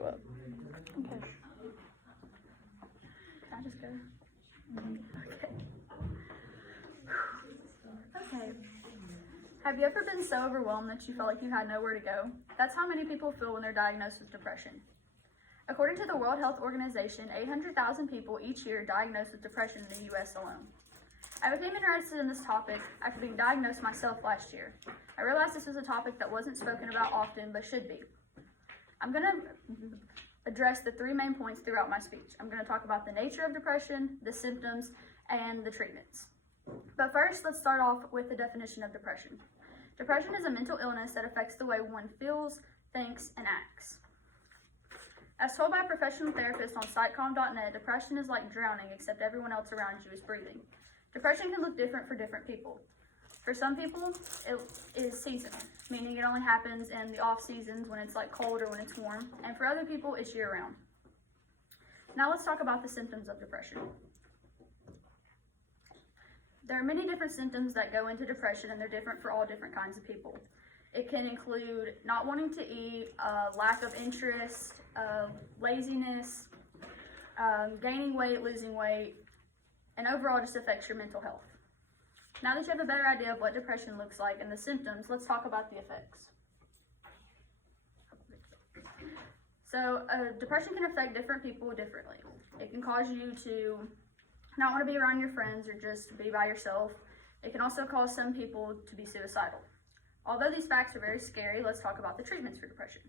throw up. Okay. Can I just go? Okay. Okay. Have you ever been so overwhelmed that you felt like you had nowhere to go? That's how many people feel when they're diagnosed with depression. According to the World Health Organization, 800,000 people each year are diagnosed with depression in the U.S. alone. I became interested in this topic after being diagnosed myself last year. I realized this was a topic that wasn't spoken about often, but should be. I'm going to address the three main points throughout my speech. I'm going to talk about the nature of depression, the symptoms, and the treatments. But first, let's start off with the definition of depression. Depression is a mental illness that affects the way one feels, thinks, and acts. As told by a professional therapist on sitecom.net, depression is like drowning, except everyone else around you is breathing. Depression can look different for different people. For some people, it is seasonal, meaning it only happens in the off seasons when it's like cold or when it's warm, and for other people, it's year round. Now let's talk about the symptoms of depression. There are many different symptoms that go into depression, and they're different for all different kinds of people. It can include not wanting to eat, lack of interest, laziness, gaining weight, losing weight, and overall just affects your mental health. Now that you have a better idea of what depression looks like and the symptoms, let's talk about the effects. So depression can affect different people differently. It can cause you to not want to be around your friends or just be by yourself. It can also cause some people to be suicidal. Although these facts are very scary, let's talk about the treatments for depression.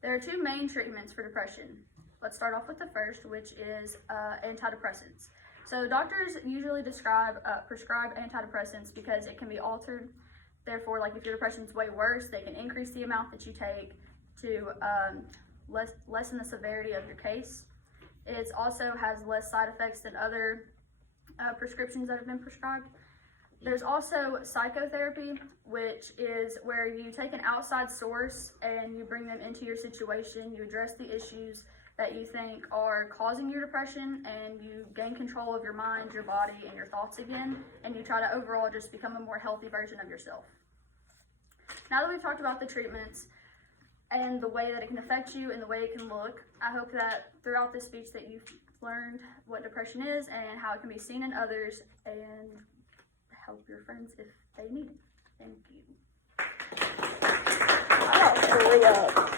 There are two main treatments for depression. Let's start off with the first, which is antidepressants. So doctors usually prescribe antidepressants because it can be altered. Therefore, like if your depression is way worse, they can increase the amount that you take to lessen the severity of your case. It also has less side effects than other prescriptions that have been prescribed. There's also psychotherapy, which is where you take an outside source and you bring them into your situation. You address the issues that you think are causing your depression, and you gain control of your mind, your body, and your thoughts again, and you try to overall just become a more healthy version of yourself. Now that we've talked about the treatments and the way that it can affect you and the way it can look, I hope that throughout this speech that you've learned what depression is and how it can be seen in others and help your friends if they need it. Thank you. Oh, hurry up.